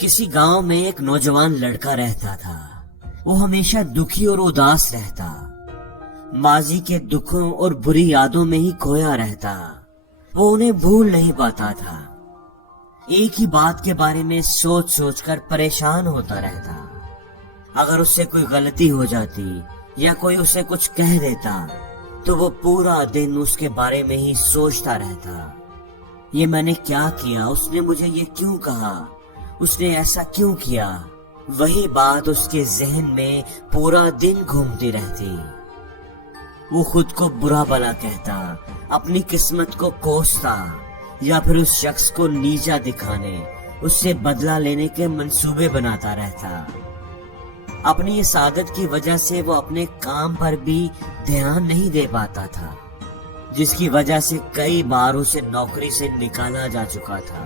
किसी गांव में एक नौजवान लड़का रहता था। वो हमेशा दुखी और उदास रहता, माजी के दुखों और बुरी यादों में ही खोया रहता। वो उन्हें भूल नहीं पाता था। एक ही बात के बारे में सोच सोच कर परेशान होता रहता। अगर उससे कोई गलती हो जाती या कोई उसे कुछ कह देता तो वो पूरा दिन उसके बारे में ही सोचता रहता। ये मैंने क्या किया, उसने मुझे ये क्यों कहा, उसने ऐसा क्यों किया। वही बात उसके जहन में पूरा दिन घूमती रहती। वो खुद को बुरा भला कहता, अपनी किस्मत को कोसता या फिर उस शख्स को नीचा दिखाने, उससे बदला लेने के मंसूबे बनाता रहता। अपनी इस आदत की वजह से वो अपने काम पर भी ध्यान नहीं दे पाता था, जिसकी वजह से कई बार उसे नौकरी से निकाला जा चुका था।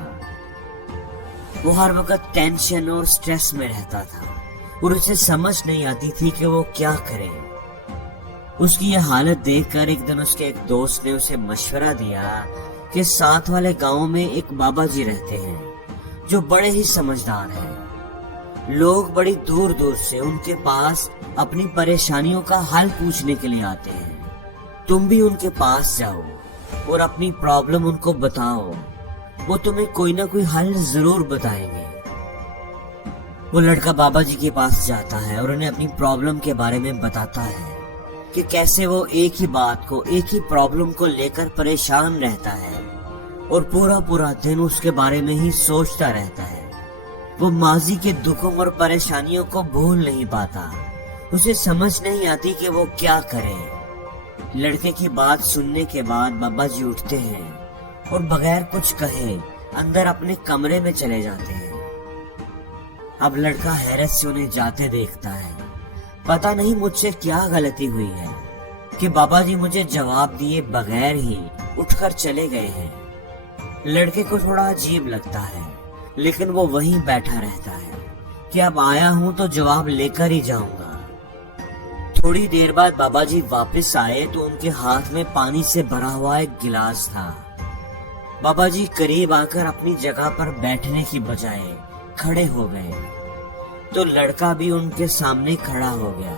वो हर वक्त टेंशन और स्ट्रेस में रहता था और उसे समझ नहीं आती थी कि वो क्या करे। उसकी यह हालत देखकर एक दिन उसके एक दोस्त ने उसे मशवरा दिया कि साथ वाले गांव में एक बाबा जी रहते हैं जो बड़े ही समझदार हैं। लोग बड़ी दूर दूर से उनके पास अपनी परेशानियों का हल पूछने के लिए आते हैं। तुम भी उनके पास जाओ और अपनी प्रॉब्लम उनको बताओ, वो तुम्हें कोई ना कोई हल जरूर बताएंगे। वो लड़का बाबा जी के पास जाता है और उन्हें अपनी प्रॉब्लम के बारे में बताता है कि कैसे वो एक ही बात को, एक ही प्रॉब्लम को लेकर परेशान रहता है और पूरा पूरा दिन उसके बारे में ही सोचता रहता है। वो माजी के दुखों और परेशानियों को भूल नहीं पाता। उसे समझ नहीं आती कि वो क्या करे। लड़के की बात सुनने के बाद बाबा जी उठते हैं और बगैर कुछ कहे अंदर अपने कमरे में चले जाते हैं। अब लड़का हैरत से उन्हें जाते देखता है। पता नहीं मुझसे क्या गलती हुई है कि बाबा जी मुझे जवाब दिए बगैर ही उठकर चले गए हैं। लड़के को थोड़ा अजीब लगता है, लेकिन वो वहीं बैठा रहता है कि अब आया हूं तो जवाब लेकर ही जाऊंगा। थोड़ी देर बाद बाबा जी वापस आए तो उनके हाथ में पानी से भरा हुआ एक गिलास था। बाबा जी करीब आकर अपनी जगह पर बैठने की बजाय खड़े हो गए तो लड़का भी उनके सामने खड़ा हो गया।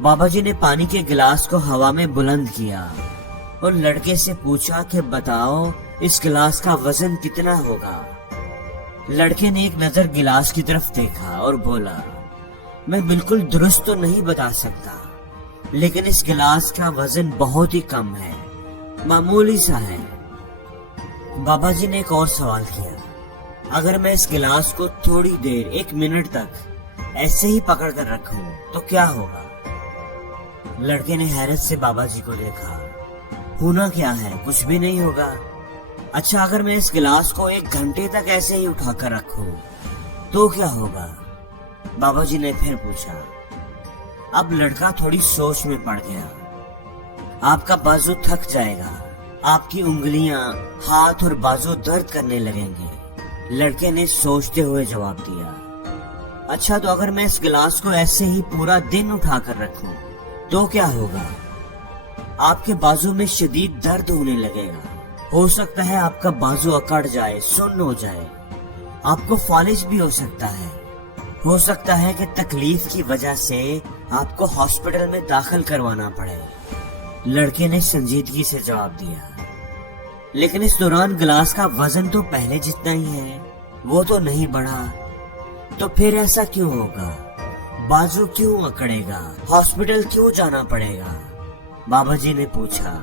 बाबा जी ने पानी के गिलास को हवा में बुलंद किया और लड़के से पूछा कि बताओ इस गिलास का वजन कितना होगा। लड़के ने एक नजर गिलास की तरफ देखा और बोला, मैं बिल्कुल दुरुस्त तो नहीं बता सकता, लेकिन इस गिलास का वजन बहुत ही कम है, मामूली सा है। बाबा जी ने एक और सवाल किया, अगर मैं इस गिलास को थोड़ी देर, 1 मिनट तक ऐसे ही पकड़ कर रखूं तो क्या होगा। लड़के ने हैरत से बाबा जी को देखा। होना क्या है, कुछ भी नहीं होगा। अच्छा, अगर मैं इस गिलास को 1 घंटे तक ऐसे ही उठाकर रखूं तो क्या होगा। बाबा जी ने फिर पूछा। अब लड़का थोड़ी सोच में पड़ गया। आपका बाजू थक जाएगा, आपकी उंगलियां, हाथ और बाजू दर्द करने लगेंगे। लड़के ने सोचते हुए जवाब दिया, अच्छा तो अगर मैं इस गिलास को ऐसे ही पूरा दिन उठाकर रखूं तो क्या होगा। आपके बाजू में शदीद दर्द होने लगेगा। हो सकता है आपका बाजू अकड़ जाए, सुन्न हो जाए। आपको फालिज भी हो सकता है। हो सकता है कि तकलीफ की वजह से आपको हॉस्पिटल में दाखिल करवाना पड़े। लड़के ने संजीदगी से जवाब दिया, लेकिन इस दौरान गिलास का वजन तो पहले जितना ही है, वो तो नहीं बढ़ा। तो फिर ऐसा क्यों होगा, बाजू क्यों अकड़ेगा, हॉस्पिटल क्यों जाना पड़ेगा। बाबा जी ने पूछा।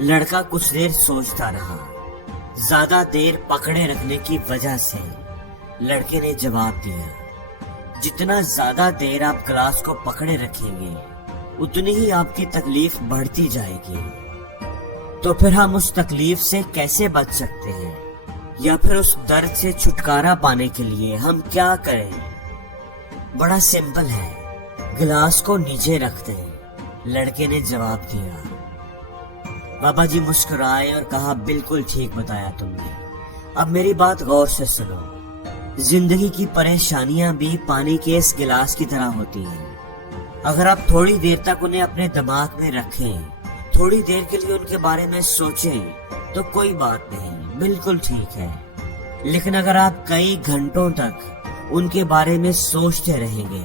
लड़का कुछ देर सोचता रहा। ज्यादा देर पकड़े रखने की वजह से लड़के ने जवाब दिया, जितना ज्यादा देर आप गिलास को पकड़े रखेंगे उतनी ही आपकी तकलीफ बढ़ती जाएगी। तो फिर हम उस तकलीफ से कैसे बच सकते हैं, या फिर उस दर्द से छुटकारा पाने के लिए हम क्या करें। बड़ा सिंपल है, गिलास को नीचे रख दें। लड़के ने जवाब दिया। बाबा जी मुस्कुराए और कहा, बिल्कुल ठीक बताया तुमने। अब मेरी बात गौर से सुनो। जिंदगी की परेशानियां भी पानी के इस गिलास की तरह होती हैं। अगर आप थोड़ी देर तक उन्हें अपने दिमाग में रखें, थोड़ी देर के लिए उनके बारे में सोचें तो कोई बात नहीं, बिल्कुल ठीक है। लेकिन अगर आप कई घंटों तक उनके बारे में सोचते रहेंगे,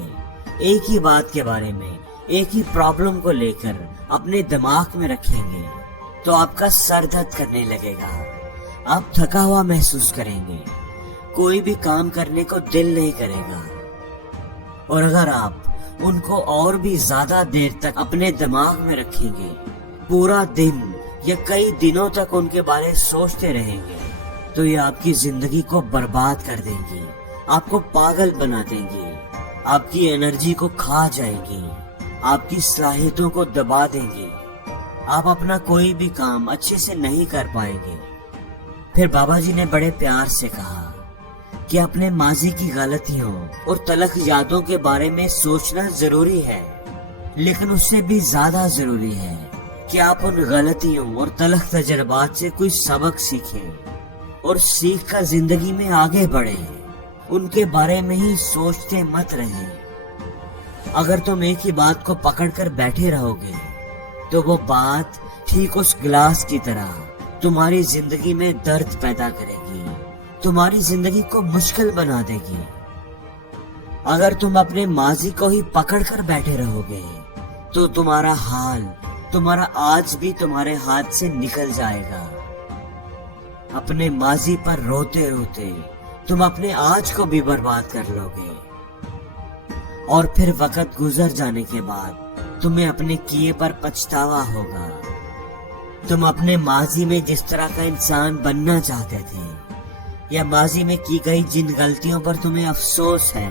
एक ही बात के बारे में, एक ही प्रॉब्लम को लेकर अपने दिमाग में रखेंगे, तो आपका सर दर्द करने लगेगा, आप थका हुआ महसूस करेंगे, कोई भी काम करने को दिल नहीं करेगा। और अगर आप उनको और भी ज्यादा देर तक अपने दिमाग में रखेंगे, पूरा दिन या कई दिनों तक उनके बारे में सोचते रहेंगे, तो ये आपकी जिंदगी को बर्बाद कर देंगी, आपको पागल बना देंगी, आपकी एनर्जी को खा जाएंगी, आपकी सलाहियतों को दबा देंगी, आप अपना कोई भी काम अच्छे से नहीं कर पाएंगे। फिर बाबा जी ने बड़े प्यार से कहा कि अपने माजी की गलतियों और तलख यादों के बारे में सोचना जरूरी है, लेकिन उससे भी ज्यादा जरूरी है कि आप उन गलतियों और तलख तजर्बात से कोई सबक सीखें और सीख कर जिंदगी में आगे बढ़ें। उनके बारे में ही सोचते मत रहें। अगर तुम एक ही बात को पकड़कर बैठे रहोगे, तो वो बात ठीक उस गिलास की तरह तुम्हारी जिंदगी में दर्द पैदा करेगी, तुम्हारी जिंदगी को मुश्किल बना देगी। अगर तुम अपने माजी को ही पकड़कर बैठे रहोगे, तो तुम्हारा हाल, तुम्हारा आज भी तुम्हारे हाथ से निकल जाएगा। अपने माजी पर रोते रोते तुम अपने आज को भी बर्बाद कर लोगे, और फिर वक्त गुजर जाने के बाद तुम्हें अपने किए पर पछतावा होगा। तुम अपने माजी में जिस तरह का इंसान बनना चाहते थे, या माजी में की गई जिन गलतियों पर तुम्हें अफसोस है,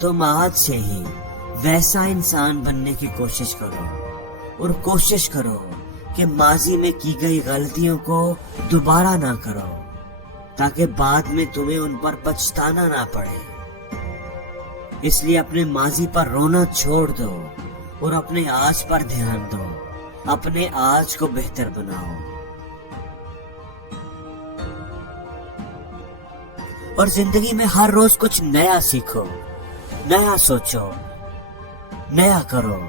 तुम आज से ही वैसा इंसान बनने की कोशिश करो, और कोशिश करो कि माजी में की गई गलतियों को दोबारा ना करो, ताकि बाद में तुम्हें उन पर पछताना ना पड़े। इसलिए अपने माजी पर रोना छोड़ दो और अपने आज पर ध्यान दो, अपने आज को बेहतर बनाओ। और जिंदगी में हर रोज कुछ नया सीखो, नया सोचो, नया करो।